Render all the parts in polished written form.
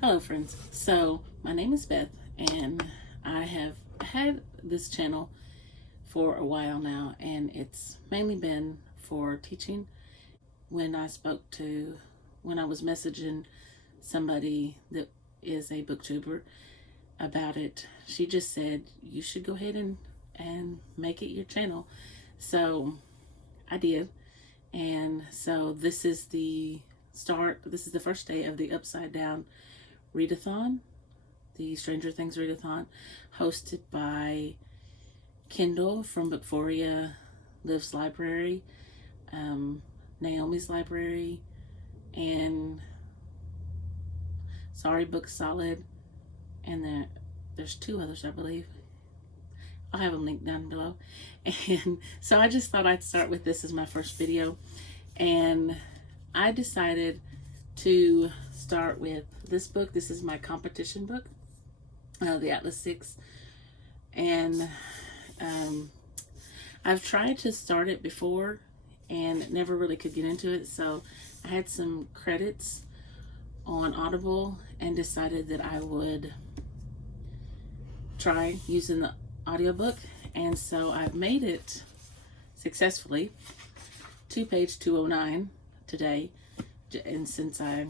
Hello friends. So my name is Beth and I have had this channel for a while now, and it's mainly been for teaching. When I was messaging somebody that is a booktuber about it, she just said you should go ahead and make it your channel. So I did, and so this is the first day of the Upside Down Readathon, the Stranger Things Readathon, hosted by Kendall from Bookphoria, Liv's Library, Naomi's Library, and Sorry Book Solid, and there's two others, I believe. I'll have them linked down below. And so I just thought I'd start with this as my first video, and I decided to start with this book. This is my competition book, the Atlas 6, and I've tried to start it before and never really could get into it, so I had some credits on Audible and decided that I would try using the audiobook, and so I've made it successfully to page 209 today. And since I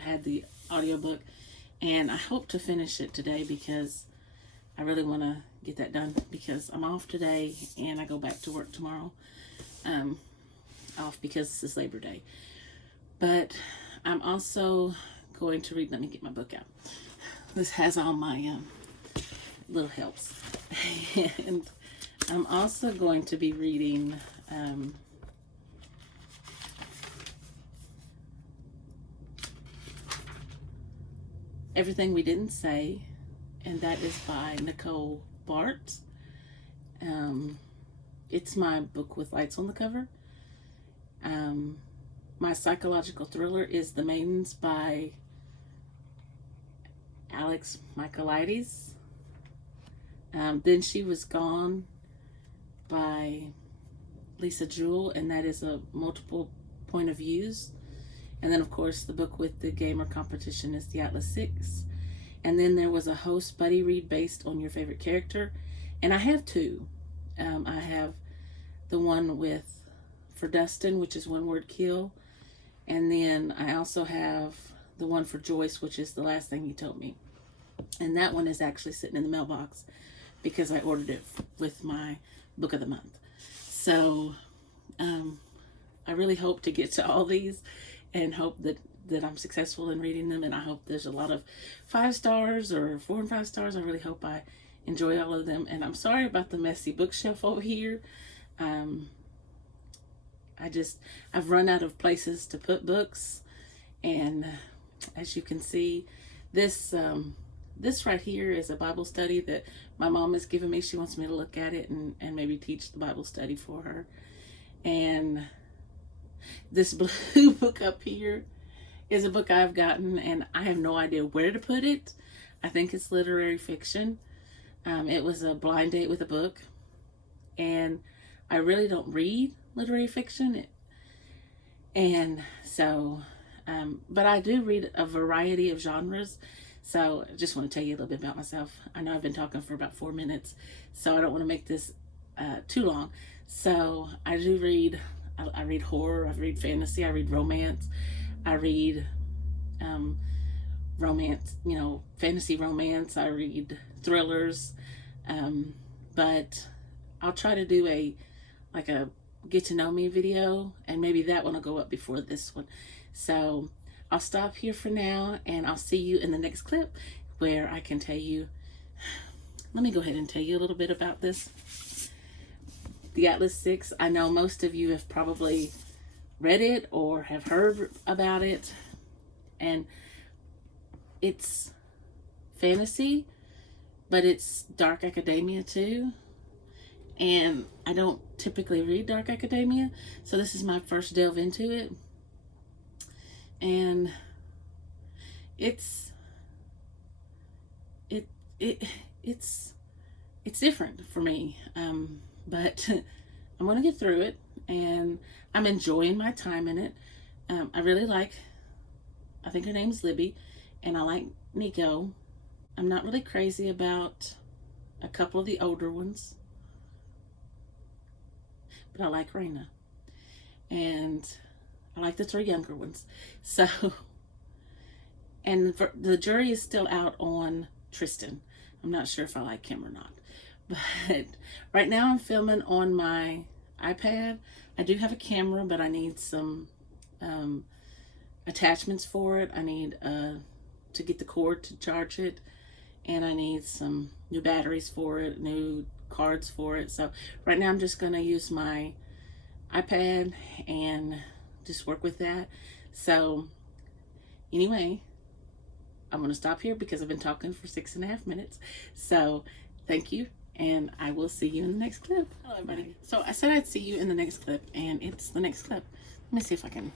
had the audiobook, and I hope to finish it today because I really want to get that done, because I'm off today and I go back to work tomorrow. Off because this is Labor Day. But I'm also going to read, let me get my book out. This has all my little helps. And I'm also going to be reading Everything We Didn't Say, and that is by Nicole Bart. It's my book with lights on the cover. My psychological thriller is The Maidens by Alex Michaelides. Then She Was Gone by Lisa Jewell, and that is a multiple point of views. And then, of course, the book with the gamer competition is the Atlas 6. And then there was a host buddy read based on your favorite character. And I have two. I have the one with for Dustin, which is One Word Kill. And then I also have the one for Joyce, which is The Last Thing You Told Me. And that one is actually sitting in the mailbox because I ordered it with my book of the month. So I really hope to get to all these and hope that I'm successful in reading them. And I hope there's a lot of 5 stars or 4 and 5 stars. I really hope I enjoy all of them. And I'm sorry about the messy bookshelf over here. I've run out of places to put books, and as you can see, this right here is a Bible study that my mom has given me. She wants me to look at it and maybe teach the Bible study for her. And this blue book up here is a book I've gotten, and I have no idea where to put it. I think it's literary fiction. It was a blind date with a book, and I really don't read literary fiction. And so, but I do read a variety of genres. So I just want to tell you a little bit about myself. I know I've been talking for about 4 minutes, so I don't want to make this too long. So I do read, I read horror, I read fantasy, I read romance, I read romance, fantasy romance, I read thrillers, but I'll try to do a get to know me video, and maybe that one will go up before this one. So I'll stop here for now, and I'll see you in the next clip where I can tell you, let me go ahead and tell you a little bit about this. The Atlas 6, I know most of you have probably read it or have heard about it, and it's fantasy, but it's dark academia too. And I don't typically read dark academia, so this is my first delve into it. And it's different for me, but I'm gonna get through it, and I'm enjoying my time in it. I really like, I think her name's Libby, and I like Nico. I'm not really crazy about a couple of the older ones, but I like Raina, and I like the 3 younger ones. So, and the jury is still out on Tristan. I'm not sure if I like him or not, but right now I'm filming on my iPad. I do have a camera, but I need some attachments for it. I need to get the cord to charge it, and I need some new batteries for it, new cards for it. So right now I'm just going to use my iPad and just work with that. So anyway, I'm going to stop here because I've been talking for 6.5 minutes. So thank you, and I will see you in the next clip. Hello everybody. So I said I'd see you in the next clip, and it's the next clip. Let me see if I can.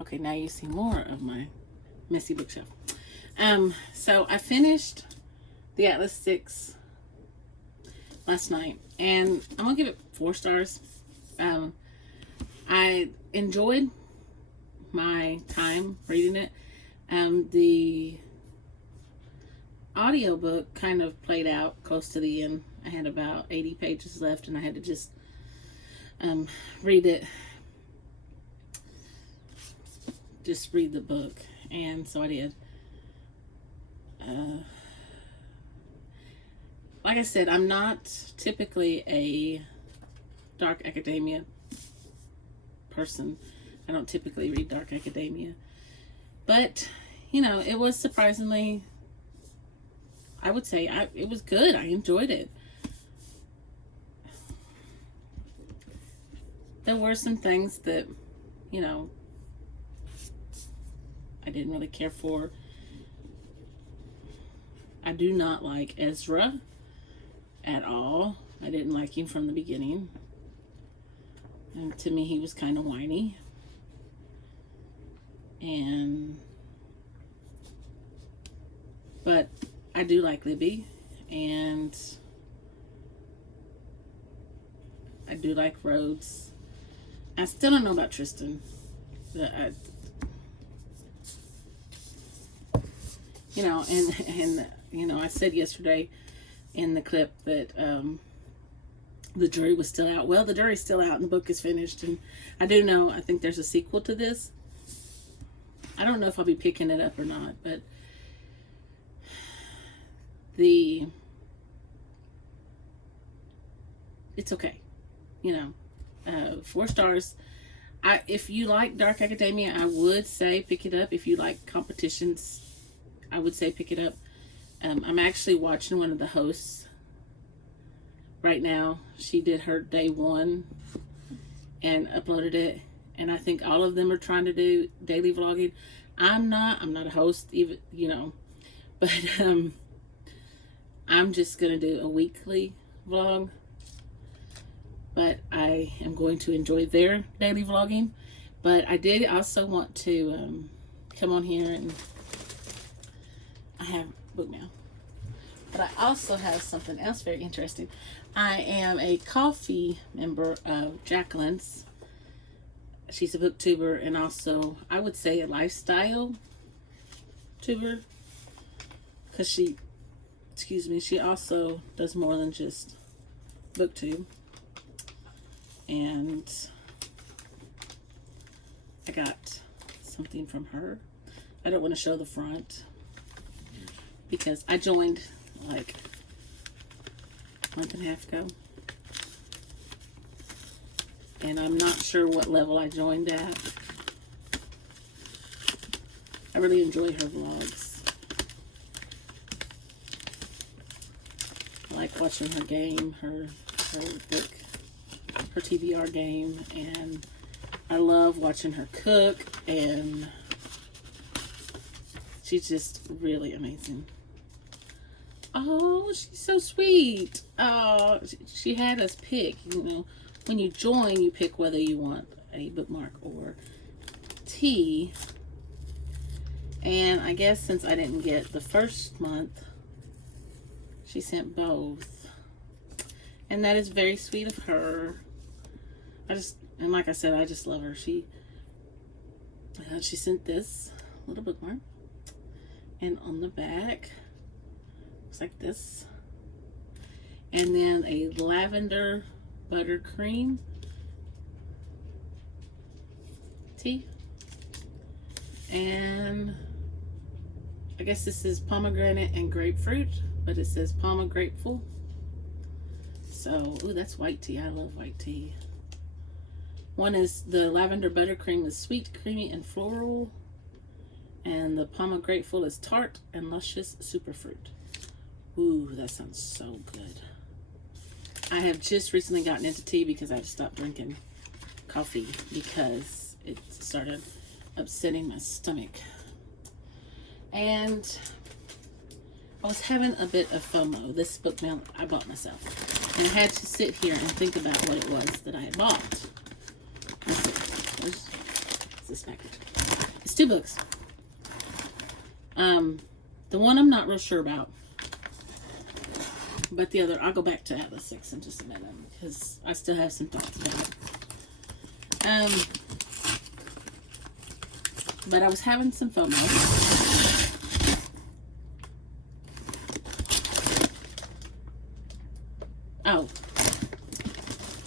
Okay, now you see more of my messy bookshelf. So I finished the Atlas 6 last night, and I'm gonna give it 4 stars. I enjoyed my time reading it. The audiobook kind of played out close to the end. I had about 80 pages left, and I had to just read it. Just read the book, and so I did. Like I said, I'm not typically a dark academia person. I don't typically read dark academia, but you know, it was surprisingly, I would say, it was good. I enjoyed it. There were some things that, you know, I didn't really care for. I do not like Ezra at all. I didn't like him from the beginning. And to me, he was kind of whiny. But I do like Libby, and I do like Rhodes. I still don't know about Tristan. You know, and you know, I said yesterday in the clip that the jury was still out. Well, the jury's still out, and the book is finished. And I do know, I think there's a sequel to this. I don't know if I'll be picking it up or not, but it's okay. You know, 4 stars. If you like dark academia, I would say pick it up. If you like competitions, I would say pick it up. I'm actually watching one of the hosts right now. She did her day 1 and uploaded it, and I think all of them are trying to do daily vlogging. I'm not a host, even, you know, but I'm just gonna do a weekly vlog. But I am going to enjoy their daily vlogging. But I did also want to come on here, and I have book now. But I also have something else very interesting. I am a coffee member of Jacqueline's. She's a booktuber, and also, I would say, a lifestyle tuber. Because she also does more than just booktube. And I got something from her. I don't want to show the front because I joined like a month and a half ago, and I'm not sure what level I joined at. I really enjoy her vlogs. I like watching her game, her book, her TBR game, and I love watching her cook, and she's just really amazing. Oh, she's so sweet. Oh, she had us pick, you know, when you join, you pick whether you want a bookmark or tea. And I guess since I didn't get the first month, she sent both. And that is very sweet of her. And like I said, I just love her. She sent this little bookmark. And on the back, looks like this. And then a lavender buttercream tea. And I guess this is pomegranate and grapefruit, but it says pomegrateful. So, ooh, that's white tea. I love white tea. One is the lavender buttercream is sweet, creamy, and floral. And the pomegrateful is tart and luscious superfruit. Ooh, that sounds so good. I have just recently gotten into tea because I stopped drinking coffee because it started upsetting my stomach. And I was having a bit of FOMO. This book now I bought myself. And I had to sit here and think about what it was that I had bought. Let's see. Where's this package? It's 2 books. The one I'm not real sure about. But the other, I'll go back to Atlas 6 in just a minute because I still have some thoughts about it. But I was having some FOMO. Oh,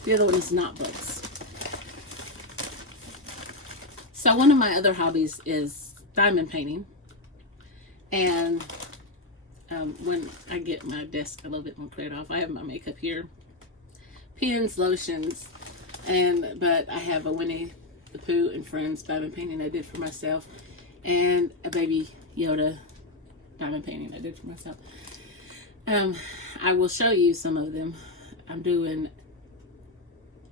the other one is not books. So one of my other hobbies is diamond painting. And when I get my desk a little bit more cleared off, I have my makeup here, pens, lotions, but I have a Winnie the Pooh and Friends diamond painting I did for myself, and a Baby Yoda diamond painting I did for myself. I will show you some of them. I'm doing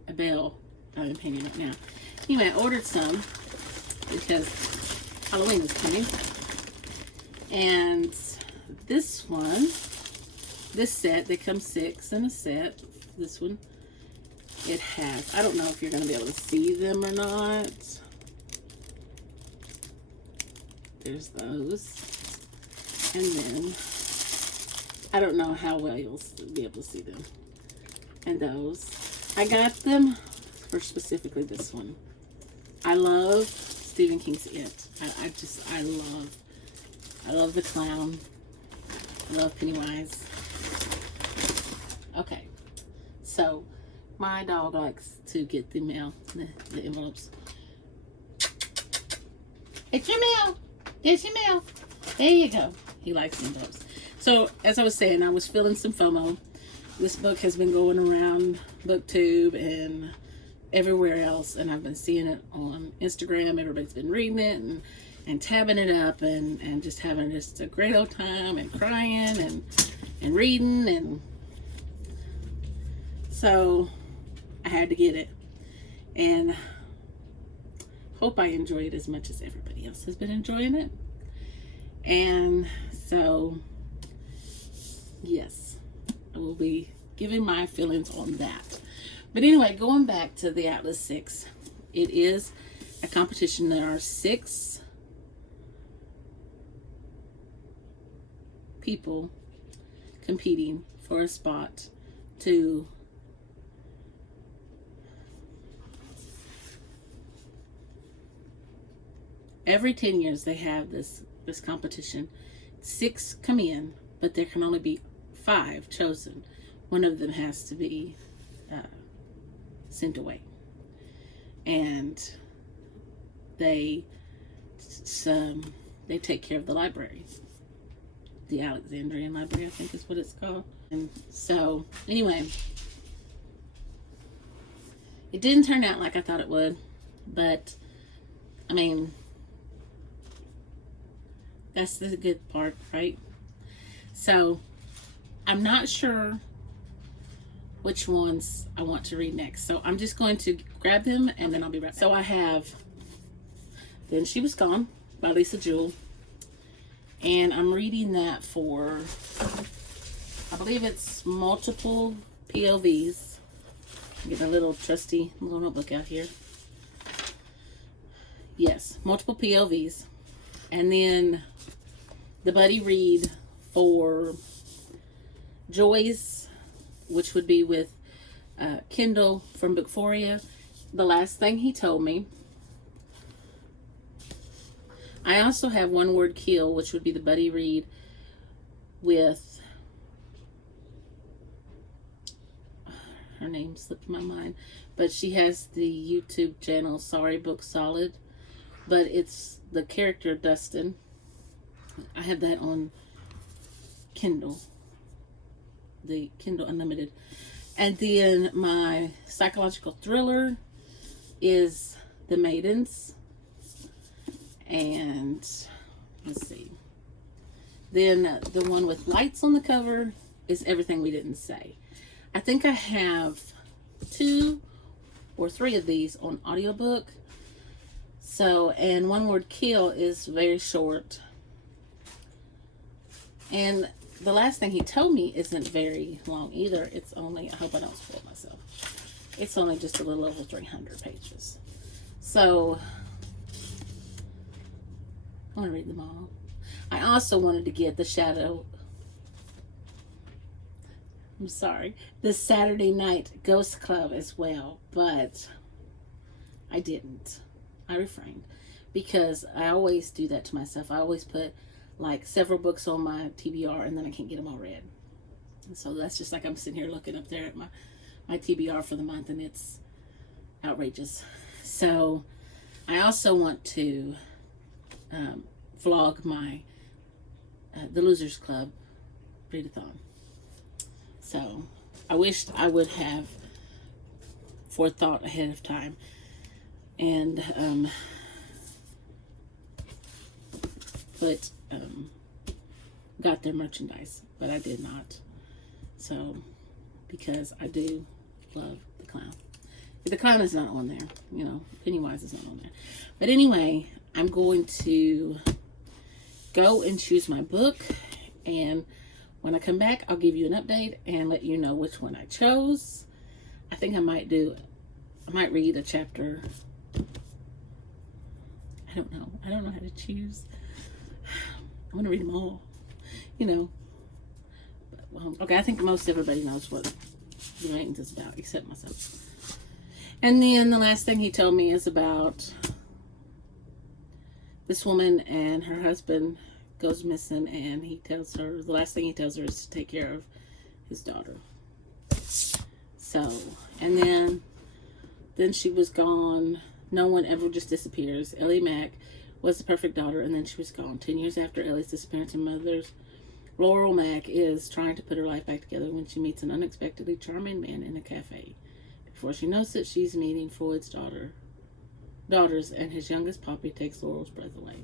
a Belle diamond painting right now. Anyway, I ordered some because Halloween is coming. And this one, this set, they come 6 in a set. This one, it has, I don't know if you're going to be able to see them or not. There's those. And then, I don't know how well you'll be able to see them. And those. I got them for specifically this one. I love Stephen King's It. I love the clown. I love Pennywise. Okay. So, my dog likes to get the mail, the envelopes. It's your mail. There's your mail. There you go. He likes the envelopes. So, as I was saying, I was feeling some FOMO. This book has been going around BookTube and everywhere else, and I've been seeing it on Instagram. Everybody's been reading it and tabbing it up and just having just a great old time and crying and reading. And so I had to get it, and hope I enjoy it as much as everybody else has been enjoying it. And so yes, I will be giving my feelings on that. But anyway, going back to the Atlas 6, it is a competition. There are 6 people competing for a spot to every 10 years they have this competition. 6 come in, but there can only be 5 chosen. One of them has to be sent away, and they take care of the library, the Alexandrian Library, I think is what it's called. And so anyway, it didn't turn out like I thought it would, but I mean, that's the good part, right? So I'm not sure which ones I want to read next. So I'm just going to grab them and then I'll be right back. So I have Then She Was Gone by Lisa Jewell. And I'm reading that for, I believe it's multiple POVs. Get a little trusty little notebook out here. Yes, multiple POVs. And then the buddy read for Joy's, which would be with Kindle from Bookphoria. The last thing he told me I also have One Word Kill, which would be the buddy read with, her name slipped my mind, but she has the YouTube channel Sorry Book Solid, but it's the character Dustin. I have that on Kindle, the Kindle Unlimited. And then my psychological thriller is The Maidens. And let's see. Then the one with lights on the cover is Everything We Didn't Say. I think I have 2 or 3 of these on audiobook. So, and One Word Kill is very short. And the last thing he told me isn't very long either. It's only, I hope I don't spoil myself, it's only just a little over 300 pages. So, I want to read them all. I also wanted to get the Saturday Night Ghost Club as well, but I didn't. I refrained because I always do that to myself. I always put like several books on my TBR and then I can't get them all read. And so that's just like I'm sitting here looking up there at my TBR for the month, and it's outrageous. So I also want to vlog my the Losers Club readathon. So I wished I would have forethought ahead of time and got their merchandise, but I did not. So because I do love the clown. The clown is not on there, you know, Pennywise is not on there. But anyway, I'm going to go and choose my book, and when I come back, I'll give you an update and let you know which one I chose. I think I might read a chapter. I don't know how to choose. I'm going to read them all, you know. But, well, okay, I think most everybody knows what the Maidens is about, except myself. And then the last thing he told me is about this woman and her husband goes missing, and he tells her, the last thing he tells her is to take care of his daughter. So, and then she was gone. No one ever just disappears. Ellie Mack was the perfect daughter, and then she was gone. 10 years after Ellie's disappearance, her mother's Laurel Mack is trying to put her life back together when she meets an unexpectedly charming man in a cafe. Before she knows it, she's meeting Floyd's daughters, and his youngest puppy takes Laurel's breath away.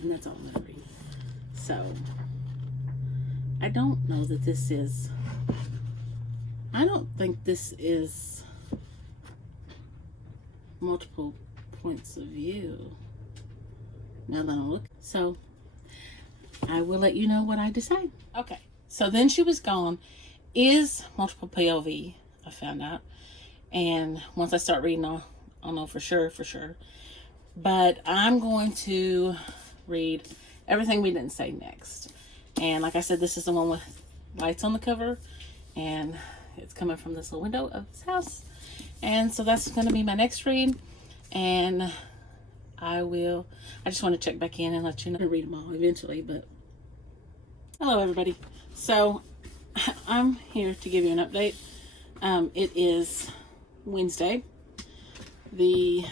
And that's all I'm going to read. So, I don't know that this is, I don't think this is multiple points of view. Now that I'm looking. So, I will let you know what I decide. Okay. So, Then She Was Gone is multiple POV, I found out. And once I start reading, I'll know for sure. But I'm going to read Everything We Didn't Say next. And like I said, this is the one with lights on the cover. And it's coming from this little window of this house. And so that's going to be my next read. And I just want to check back in and let you know. I'll read them all eventually, but hello everybody. So I'm here to give you an update. It is Wednesday, the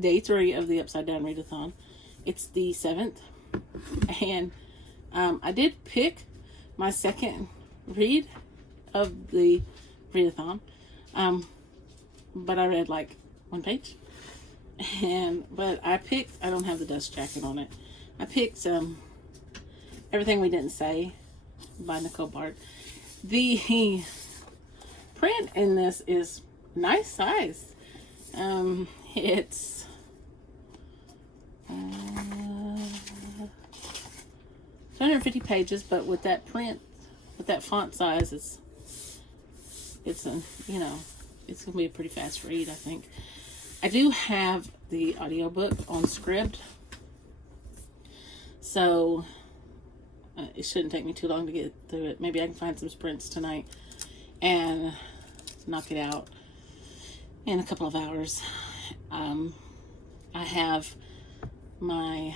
day 3 of the Upside Down Readathon. It's the 7th, and I did pick my second read of the Readathon, but I read like 1 page, but I don't have the dust jacket on it. I picked Everything We Didn't Say by Nicole Bart. The print in this is nice size. It's 250 pages, but with that print, with that font size, it's gonna be a pretty fast read, I think. I do have the audiobook on Scribd, so it shouldn't take me too long to get through it. Maybe I can find some sprints tonight and knock it out in a couple of hours. I have my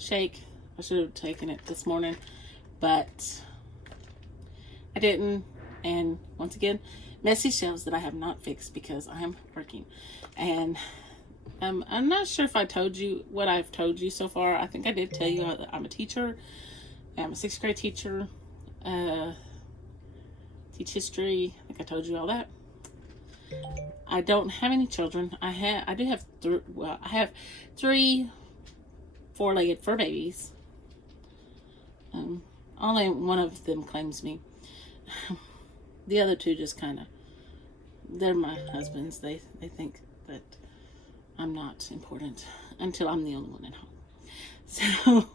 shake. I should have taken it this morning, but I didn't. And once again, messy shelves that I have not fixed because I am working. And I'm not sure if I told you what I've told you so far. I think I did tell you that I'm a teacher. I'm a 6th grade teacher. Teach history. I think I told you all that. I don't have any children. I have 3 4-legged fur babies. Only one of them claims me. The other 2 just kind of, they're my husbands. They think that I'm not important until I'm the only one at home. So,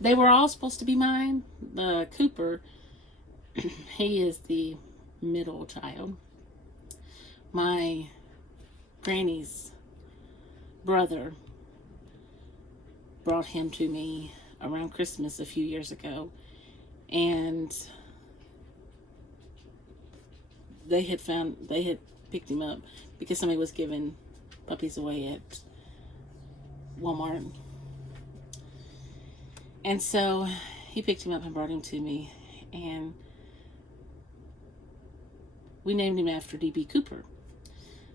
they were all supposed to be mine. The Cooper, he is the middle child. My granny's brother brought him to me around Christmas a few years ago, and they had picked him up because somebody was giving puppies away at Walmart. And so he picked him up and brought him to me, and we named him after D.B. Cooper.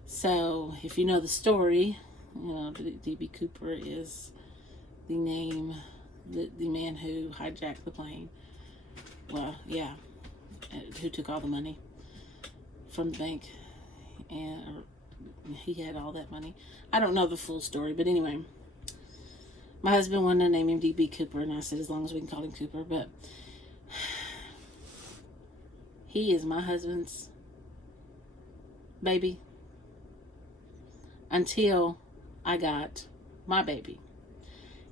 So if you know the story, D.B. Cooper is the name, the man who hijacked the plane. Well, yeah, who took all the money from the bank, and he had all that money. I don't know the full story, but anyway, my husband wanted to name him D.B. Cooper, and I said as long as we can call him Cooper, but he is my husband's baby until I got my baby.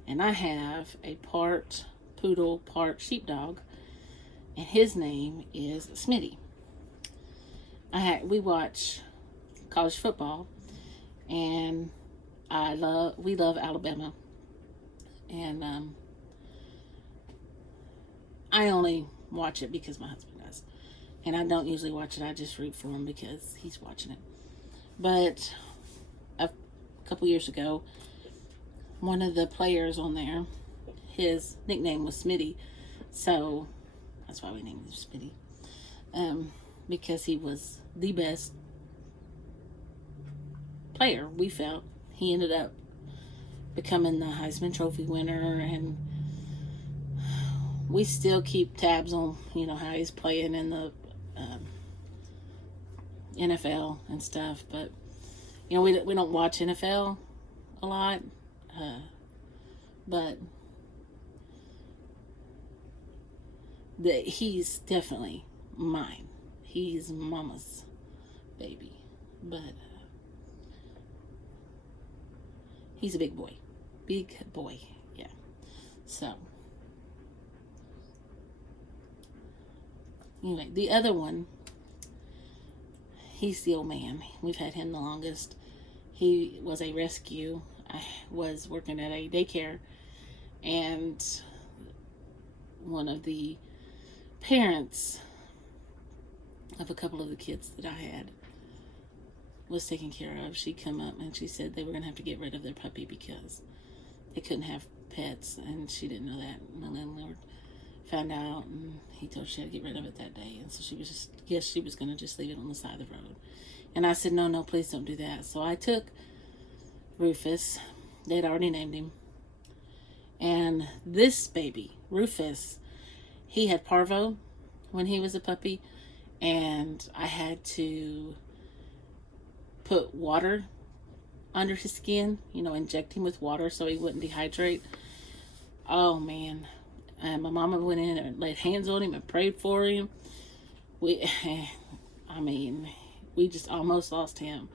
And I have a part poodle, part sheepdog, and his name is Smitty. We watch college football, and we love Alabama, and I only watch it because my husband does, and I don't usually watch it. I just root for him because he's watching it. But a couple years ago, one of the players on there, his nickname was Smitty, so that's why we named him Smitty, because he was the best player, we felt. He ended up becoming the Heisman Trophy winner, and we still keep tabs on, how he's playing in the NFL and stuff, but, we don't watch NFL a lot, but he's definitely mine. He's mama's baby, but he's a big boy, yeah. So anyway, the other one, he's the old man. We've had him the longest. He was a rescue. I was working at a daycare, and one of the parents of a couple of the kids that I had was taken care of. She come up and she said they were going to have to get rid of their puppy because they couldn't have pets, and she didn't know that. My landlord found out, and he told her she had to get rid of it that day, and so she was going to just leave it on the side of the road. And I said, no, please don't do that. So I took Rufus. They had already named him. And this baby, Rufus, he had parvo when he was a puppy, and I had to put water under his skin, inject him with water so he wouldn't dehydrate. Oh, man. And my mama went in and laid hands on him and prayed for him. We just almost lost him.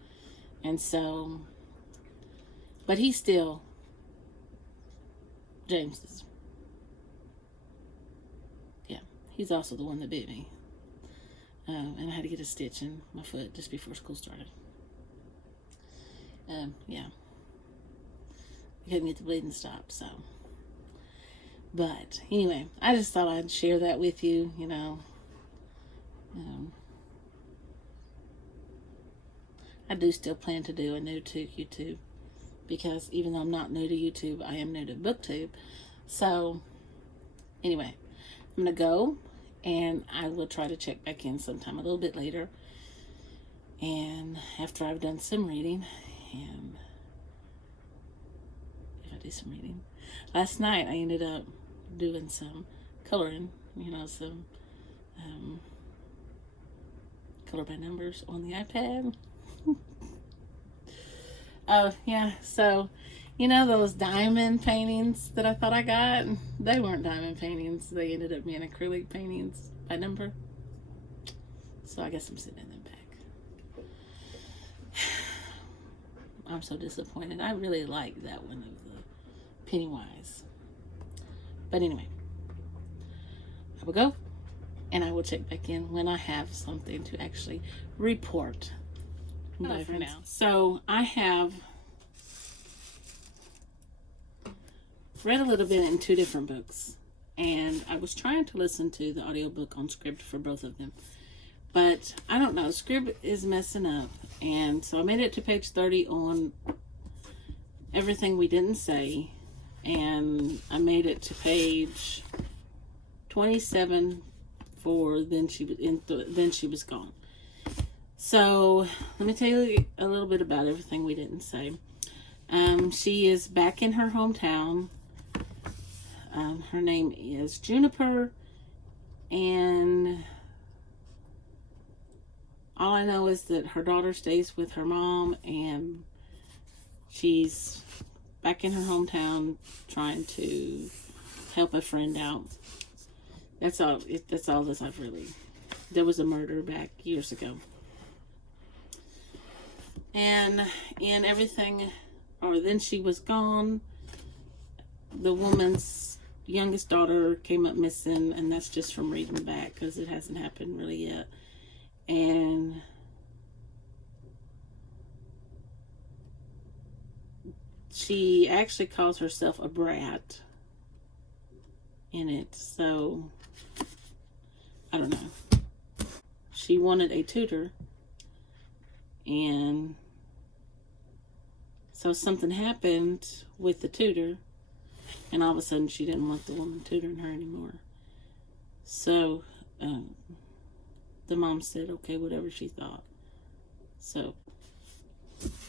And so, but he's still James's. Yeah, he's also the one that bit me. And I had to get a stitch in my foot just before school started. Yeah. I couldn't get the bleeding to stop, so. But anyway, I just thought I'd share that with you, I do still plan to do a new YouTube because even though I'm not new to YouTube, I am new to BookTube. So anyway, I'm going to go, and I will try to check back in sometime a little bit later, and after I've done some reading, and if I do some reading. Last night I ended up doing some coloring, some color by numbers on the iPad. Oh yeah, so those diamond paintings that I thought I got, they weren't diamond paintings. They ended up being acrylic paintings by number. So I guess I'm sending them back. I'm so disappointed. I really like that one of the Pennywise. But anyway, I will go, and I will check back in when I have something to actually report. Bye for now. So I have read a little bit in 2 different books, and I was trying to listen to the audiobook on Scribd for both of them, but I don't know, Scribd is messing up, and so I made it to page 30 on everything we didn't say, and I made it to page 27 for then she was gone. So let me tell you a little bit about everything we didn't say. She is back in her hometown. Her name is Juniper, and all I know is that her daughter stays with her mom, and she's back in her hometown trying to help a friend out. That's all this I've really. There was a murder back years ago, and in everything, or then she was gone. The woman's youngest daughter came up missing, and that's just from reading back because it hasn't happened really yet. And she actually calls herself a brat in it, so I don't know. She wanted a tutor, and so something happened with the tutor, and all of a sudden she didn't want the woman tutoring her anymore. So the mom said, okay, whatever she thought. So,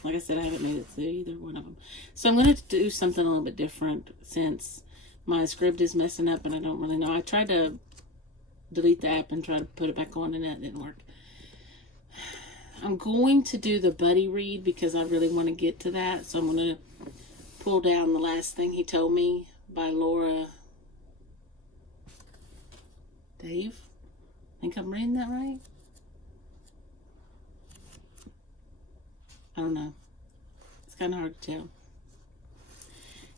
like I said, I haven't made it through either one of them. So I'm going to do something a little bit different since my Scribd is messing up and I don't really know. I tried to delete the app and try to put it back on, and that didn't work. I'm going to do the buddy read because I really want to get to that. So I'm going to pull down The Last Thing He Told Me by Laura. Dave? I think I'm reading that right? I don't know. It's kind of hard to tell.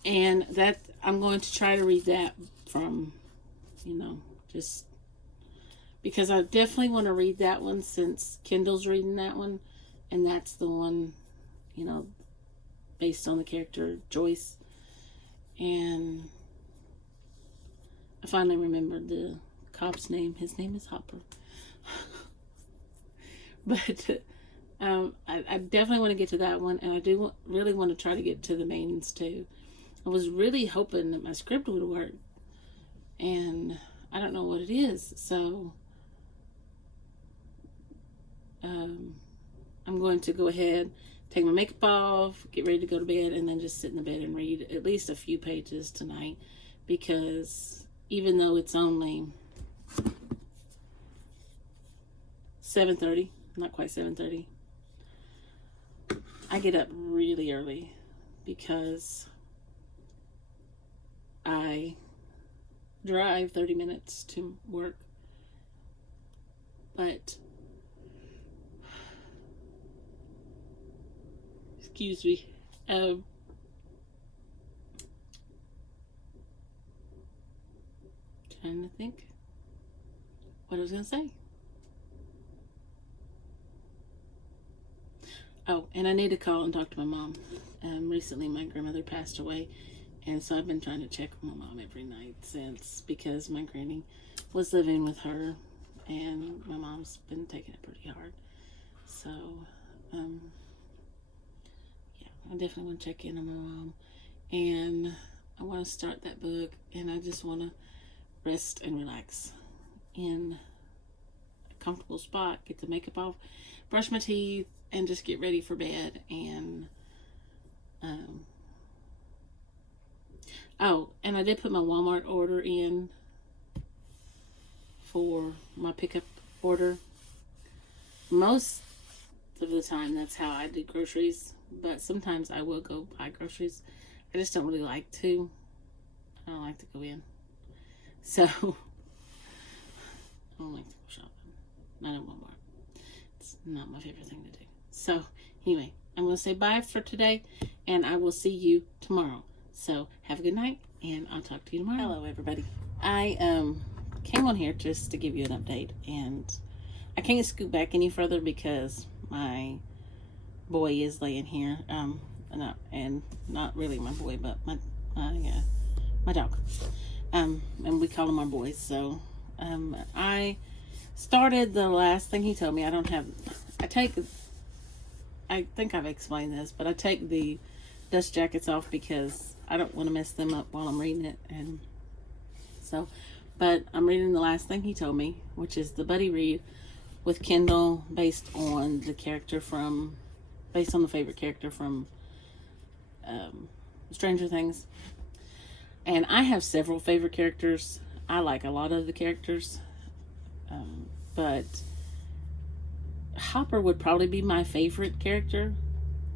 And that, I'm going to try to read that from, just because I definitely want to read that one since Kendall's reading that one. And that's the one, based on the character Joyce. And I finally remembered the cop's name. His name is Hopper. But I definitely want to get to that one, and I do really want to try to get to the mains too. I was really hoping that my Scribd would work, and I don't know what it is. So I'm going to go ahead, take my makeup off, get ready to go to bed, and then just sit in the bed and read at least a few pages tonight, because even though it's only 7:30, not quite 7:30, I get up really early because I drive 30 minutes to work. But excuse me. Trying to think what I was going to say. Oh, and I need to call and talk to my mom. Recently my grandmother passed away, and so I've been trying to check on my mom every night because my granny was living with her, and my mom's been taking it pretty hard. So, yeah, I definitely want to check in on my mom. And I want to start that book, and I just want to rest and relax in a comfortable spot, get the makeup off, brush my teeth, and just get ready for bed. And oh, and I did put my Walmart order in for my pickup order. Most of the time, that's how I do groceries, but sometimes I will go buy groceries. I just don't really like to. I don't like to go in. So, I don't like to go shopping. Not at Walmart. It's not my favorite thing to do. So, anyway, I'm going to say bye for today, and I will see you tomorrow. So, have a good night, and I'll talk to you tomorrow. Hello, everybody. I came on here just to give you an update, and I can't scoot back any further because my boy is laying here. And not really my boy, but my dog. And we call him our boys. So, I started the last thing he told me. I think I've explained this, but I take the dust jackets off because I don't want to mess them up while I'm reading it. And so, but I'm reading the last thing he told me, which is the buddy read with Kindle based on the favorite character from Stranger Things. And I have several favorite characters. I like a lot of the characters, but Hopper would probably be my favorite character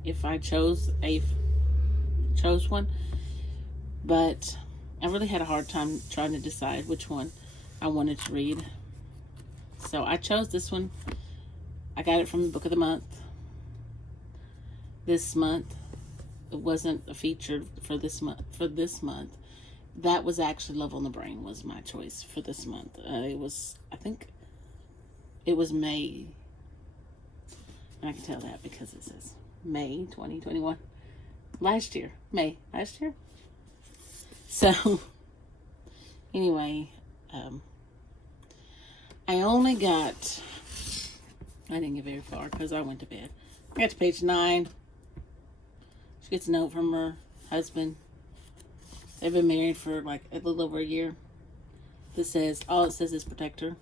if I chose one. But I really had a hard time trying to decide which one I wanted to read. So I chose this one. I got it from the Book of the Month. This month, it wasn't a featured for this month. That was actually Love on the Brain was my choice for this month. I think it was May. And I can tell that because it says May 2021. May last year. So, anyway, I didn't get very far because I went to bed. I got to page 9. She gets a note from her husband. They've been married for like a little over a year. All it says is protect her.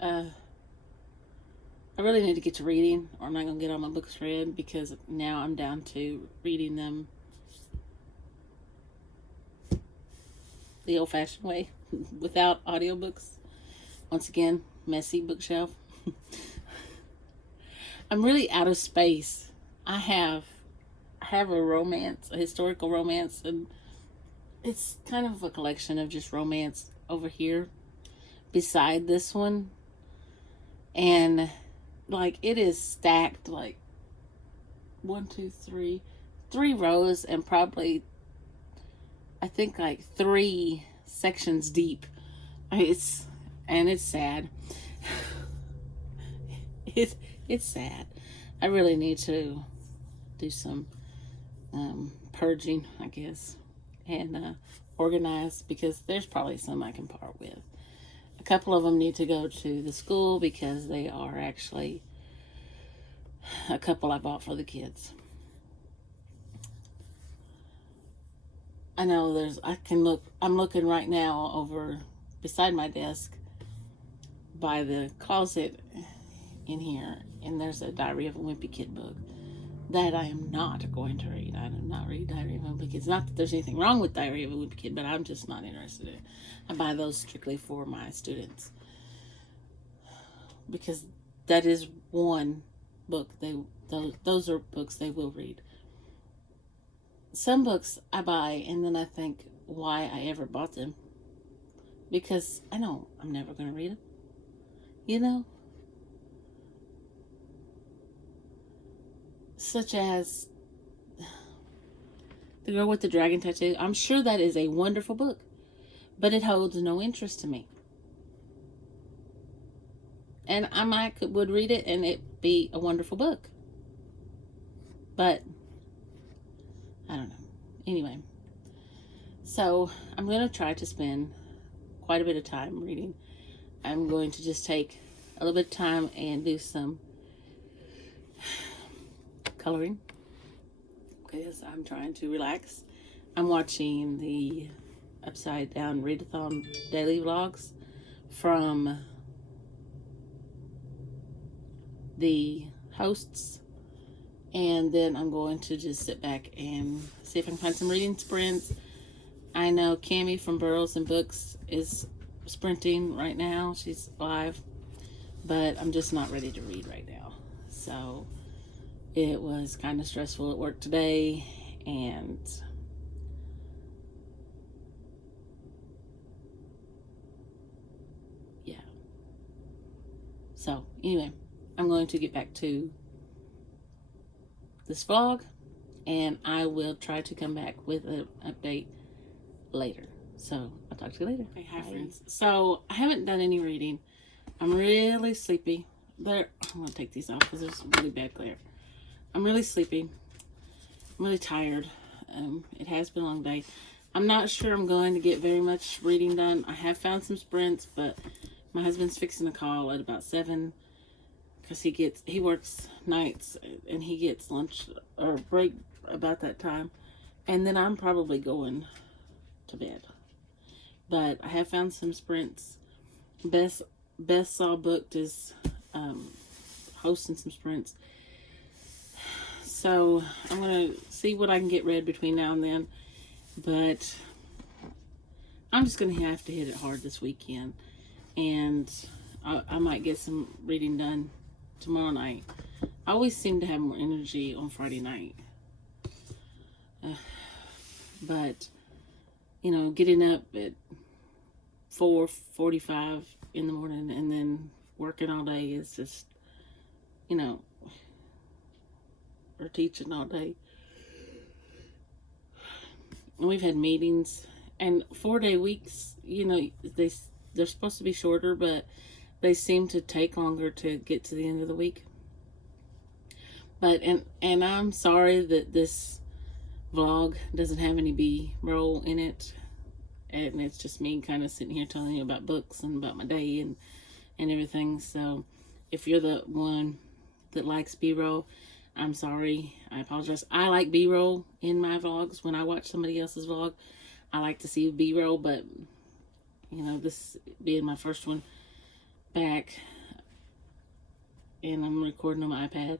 I really need to get to reading, or I'm not going to get all my books read, because now I'm down to reading them the old-fashioned way without audiobooks. Once again, messy bookshelf. I'm really out of space. I have a historical romance, and it's kind of a collection of just romance over here beside this one. And like it is stacked like 3 rows, and probably I think like 3 sections deep. It's sad. It's sad. I really need to do some purging, I guess, and organize, because there's probably some I can part with. A couple of them need to go to the school because they are actually a couple I bought for the kids. I know I'm looking right now over beside my desk by the closet in here, and there's a Diary of a Wimpy Kid book that I am not going to read. I do not read Diary of a Wimpy Kid. It's not that there's anything wrong with Diary of a Wimpy Kid, but I'm just not interested in it. I buy those strictly for my students, because that is one book those are books they will read. Some books I buy and then I think why I ever bought them, because I know I'm never going to read them, you know. Such as The Girl with the Dragon Tattoo. I'm sure that is a wonderful book, but it holds no interest to me. And I would read it and it be a wonderful book. But I don't know. Anyway, so I'm going to try to spend quite a bit of time reading. I'm going to just take a little bit of time and do some coloring because I'm trying to relax. I'm watching the Upside Down Readathon daily vlogs from the hosts, and then I'm going to just sit back and see if I can find some reading sprints. I know Cammie from Burrows and Books is sprinting right now. She's live, but I'm just not ready to read right now. So it was kind of stressful at work today, and yeah. So anyway, I'm going to get back to this vlog, and I will try to come back with an update later. So I'll talk to you later. Hey, hi friends. So I haven't done any reading. I'm really sleepy. I'm gonna take these off because there's really bad glare. I'm really sleepy. I'm really tired. It has been a long day. I'm not sure I'm going to get very much reading done. I have found some sprints, but my husband's fixing a call at about 7 because he works nights and he gets lunch or break about that time, and then I'm probably going to bed. But I have found some sprints. Beth Saw Booked is hosting some sprints, so I'm gonna see what I can get read between now and then. But I'm just gonna have to hit it hard this weekend, and I might get some reading done tomorrow night. I always seem to have more energy on Friday night, but you know, getting up at 4:45 in the morning and then working all day is just, you know, or teaching all day. And we've had meetings, and 4-day weeks, you know, they're supposed to be shorter, but they seem to take longer to get to the end of the week. But and I'm sorry that this vlog doesn't have any B-roll in it, and it's just me kind of sitting here telling you about books and about my day and everything. So if you're the one that likes B-roll, I'm sorry. I apologize. I like B-roll in my vlogs. When I watch somebody else's vlog, I like to see B-roll, but you know, this being my first one back, and I'm recording on my iPad,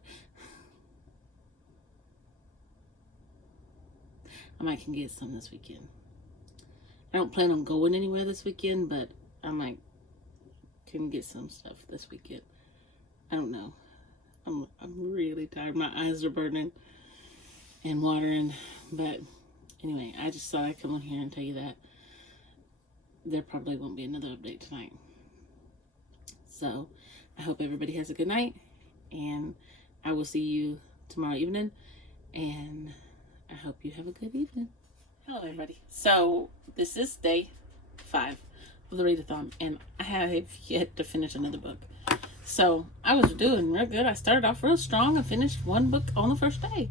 I might can get some this weekend. I don't plan on going anywhere this weekend, but I might can get some stuff this weekend. I don't know. I'm really tired. My eyes are burning and watering. But anyway, I just thought I'd come on here and tell you that there probably won't be another update tonight. So I hope everybody has a good night, and I will see you tomorrow evening, and I hope you have a good evening. Hello everybody. So this is day 5 of the Readathon, and I have yet to finish another book. So I was doing real good. I started off real strong and finished one book on the first day.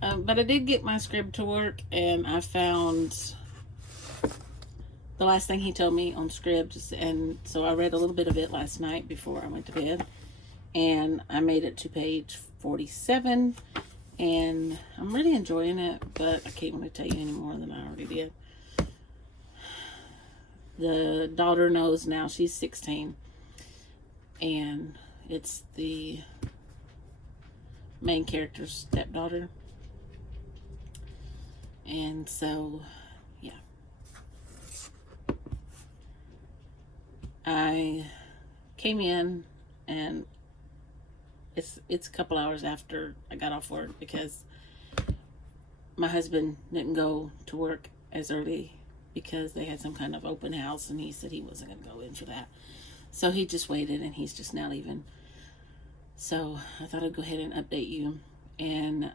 But I did get my scribe to work, and I found the last thing he told me on scribs, and so I read a little bit of it last night before I went to bed, and I made it to page 47, and I'm really enjoying it, but I can't really tell you any more than I already did. The daughter knows now. She's 16, and it's the main character's stepdaughter, and so yeah, I came in, and it's a couple hours after I got off work because my husband didn't go to work as early because they had some kind of open house, and he said he wasn't going to go in for that. So he just waited, and he's just now leaving. So I thought I'd go ahead and update you. And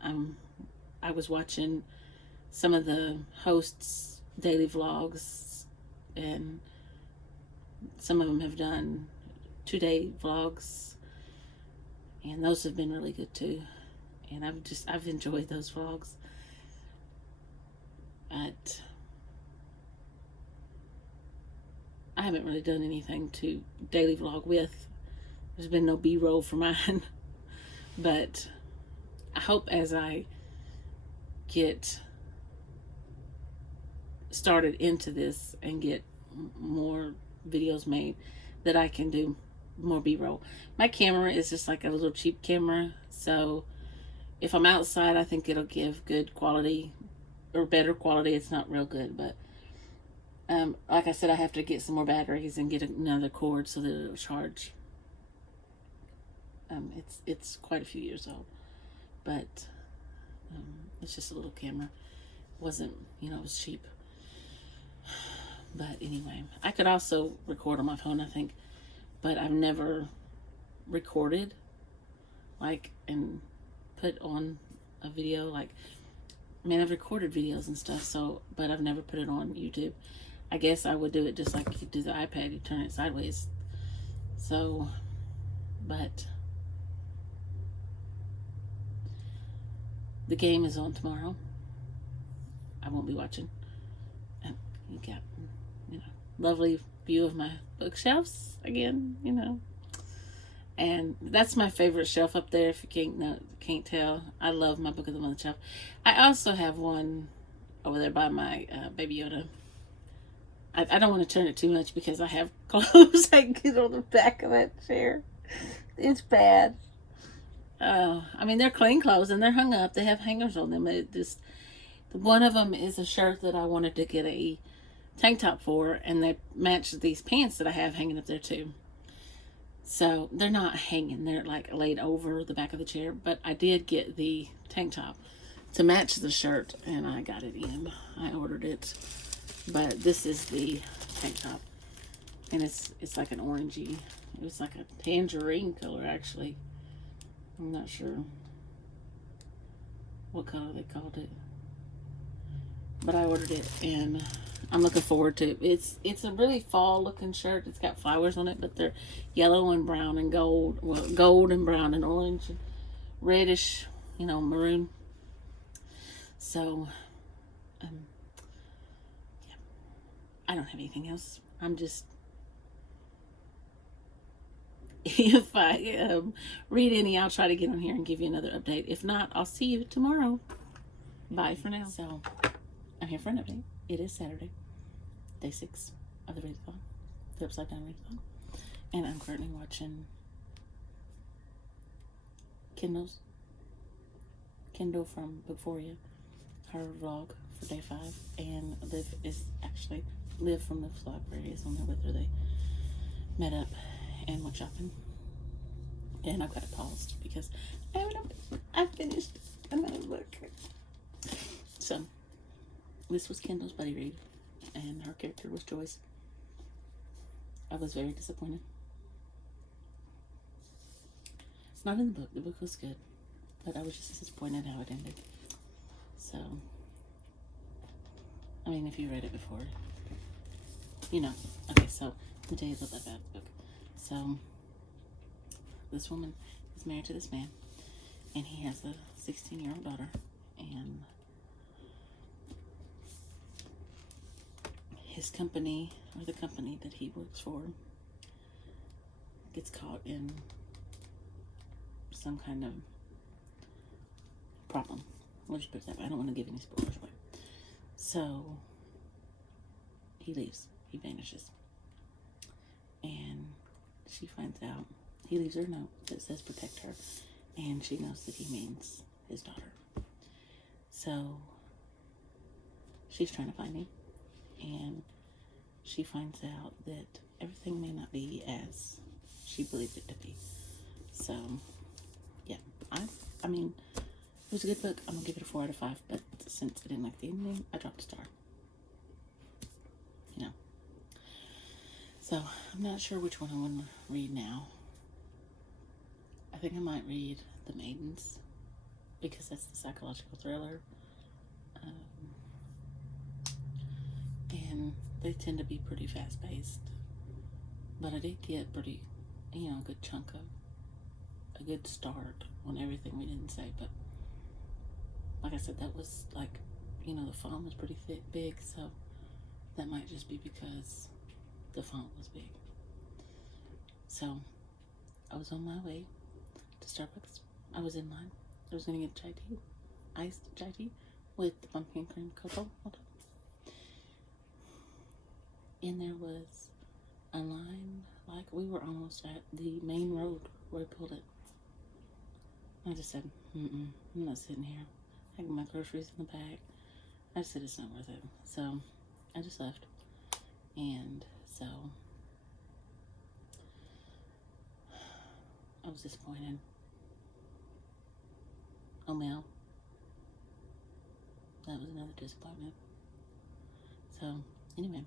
I was watching some of the hosts' daily vlogs, and some of them have done 2-day vlogs, and those have been really good too. And I've enjoyed those vlogs. But I haven't really done anything to daily vlog with. There's been no B-roll for mine. But I hope as I get started into this and get more videos made that I can do more b-roll. My camera is just like a little cheap camera, so if I'm outside I think it'll give good quality or better quality. It's not real good, but like I said, I have to get some more batteries and get another cord so that it'll charge. It's quite a few years old, but it's just a little camera. It wasn't, it was cheap. But anyway, I could also record on my phone, I think, but I've never recorded like and put on a video. Like, I mean, I've recorded videos and stuff, so, but I've never put it on YouTube. I guess I would do it just like you do the iPad, you turn it sideways. So, but the game is on tomorrow. I won't be watching. And you got, lovely view of my bookshelves again, And that's my favorite shelf up there, if you can't tell. I love my Book of the Month shelf. I also have one over there by my Baby Yoda. I don't want to turn it too much because I have clothes I can get on the back of that chair. It's bad. I mean, they're clean clothes and they're hung up. They have hangers on them. One of them is a shirt that I wanted to get a tank top for, and they match these pants that I have hanging up there too. So they're not hanging, they're like laid over the back of the chair, but I did get the tank top to match the shirt and I got it in. I ordered it, but this is the tank top, and it's like an orangey, it was like a tangerine color actually. I'm not sure what color they called it, but I ordered it and I'm looking forward to it. It's a really fall looking shirt. It's got flowers on it, but they're yellow and brown and gold. Well, gold and brown and orange and reddish, maroon. So, yeah. I don't have anything else. I'm just, if I read any, I'll try to get on here and give you another update. If not, I'll see you tomorrow. Bye for now. So, I'm here for an update. It is Saturday, day 6 of the Readathon, the Upside Down Readathon, and I'm currently watching Kendall from Bookphoria, her vlog for day 5, and Liv from Liv's Library is on there with her. They met up and went shopping, and I've got it paused because I finished another book. So, this was Kendall's buddy read, and her character was Joyce. I was very disappointed. Not in the book. The book was good, but I was just disappointed how it ended. So, I mean, if you read it before, Okay, so let me tell you a little bit about the book. So, this woman is married to this man, and he has a 16-year-old daughter, and his company, or the company that he works for, gets caught in some kind of problem. We'll just put it that way. I don't want to give any spoilers away. So, he leaves. He vanishes. And she finds out. He leaves her a note that says protect her. And she knows that he means his daughter. So, she's trying to find him. And she finds out that everything may not be as she believed it to be. So, yeah. I mean, it was a good book. I'm going to give it a 4 out of 5. But since I didn't like the ending, I dropped a star. So, I'm not sure which one I want to read now. I think I might read The Maidens, because that's the psychological thriller. And they tend to be pretty fast-paced. But I did get pretty, a good chunk of, a good start on everything we didn't say. But, like I said, that was like, the font was pretty big, so that might just be because the font was big. So, I was on my way to Starbucks. I was in line, I was gonna get chai tea, iced chai tea with the pumpkin cream cocoa. And there was a line, like we were almost at the main road where I pulled it. I just said, I'm not sitting here. I got my groceries in the bag. I just said it's not worth it. So I just left. And so I was disappointed. Oh, Mel. That was another disappointment. So anyway,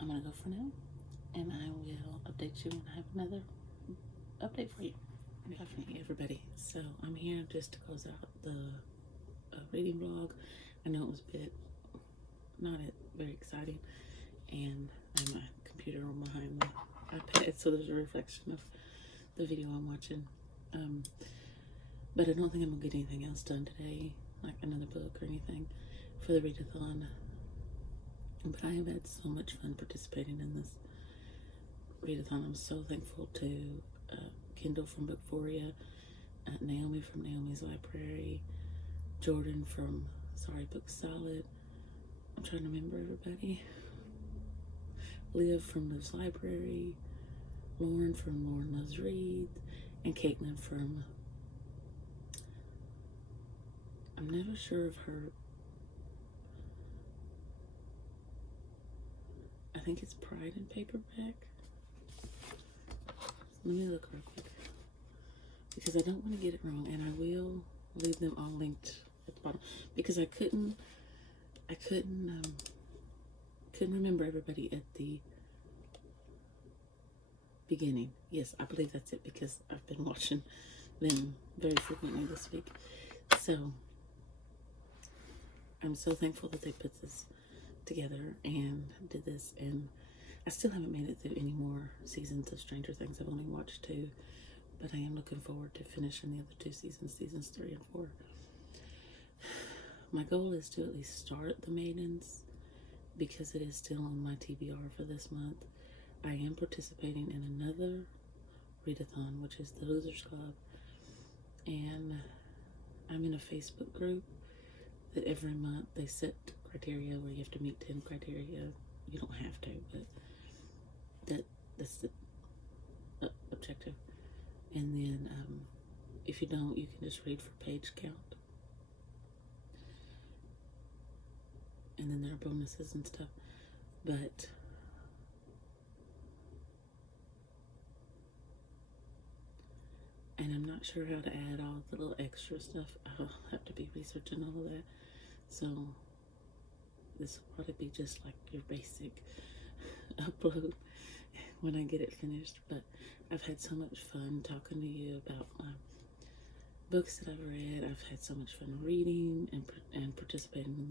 I'm gonna go for now, and I will update you when I have another update for you. Definitely, everybody. So I'm here just to close out the reading vlog. I know it was a bit not very exciting, and I have my computer on behind the iPad, so there's a reflection of the video I'm watching. But I don't think I'm gonna get anything else done today, like another book or anything for the Readathon. But I have had so much fun participating in this Readathon. I'm so thankful to Kendall from Bookphoria, Naomi from Naomi's Library, Jordan from Sorry Book Solid. I'm trying to remember everybody. Liv from Liv's Library, Lauren from Lauren Loves Read, and Caitlin from, I'm never sure of her, I think it's Pride in Paperback. Let me look real quick, because I don't want to get it wrong, and I will leave them all linked at the bottom, because I couldn't remember everybody at the beginning. Yes, I believe that's it, because I've been watching them very frequently this week. So I'm so thankful that they put this together and did this, and I still haven't made it through any more seasons of Stranger Things. I've only watched 2, but I am looking forward to finishing the other 2 seasons, seasons 3 and 4. My goal is to at least start The Maidens, because it is still on my TBR for this month. I am participating in another readathon, which is the Losers Club, and I'm in a Facebook group that every month they set criteria where you have to meet 10 criteria. You don't have to, but that's the objective. And then if you don't, you can just read for page count. And then there are bonuses and stuff. But and I'm not sure how to add all the little extra stuff. I'll have to be researching all of that. So this will probably be just like your basic upload when I get it finished. But I've had so much fun talking to you about my books that I've read. I've had so much fun reading and participating in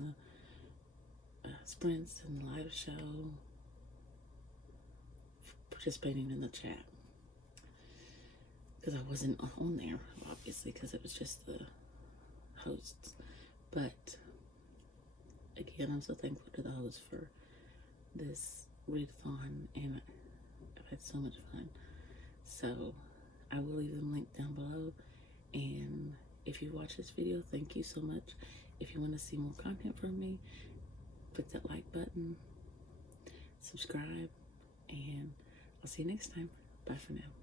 the sprints and the live show, participating in the chat, because I wasn't on there, obviously, because it was just the hosts. But again, I'm so thankful to the hosts for this readathon, and I've had so much fun. So I will leave them linked down below, and if you watch this video, thank you so much. If you want to see more content from me, click that like button, subscribe, and I'll see you next time. Bye for now.